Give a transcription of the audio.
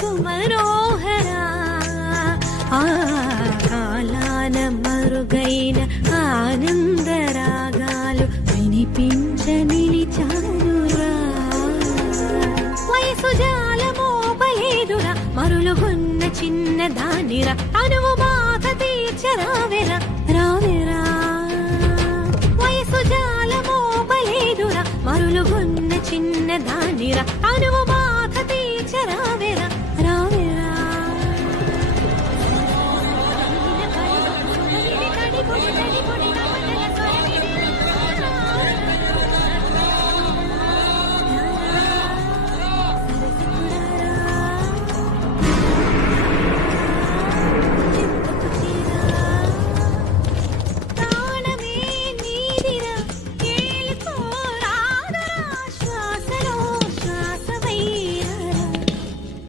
సుమనోహరా ఆ కాలాన మరుగైన ఆనందరాగాలు వినిపించ నిలిచానురా వయసు జాలమోపలేదురా మరులుగున్న చిన్న దానిరా అనువు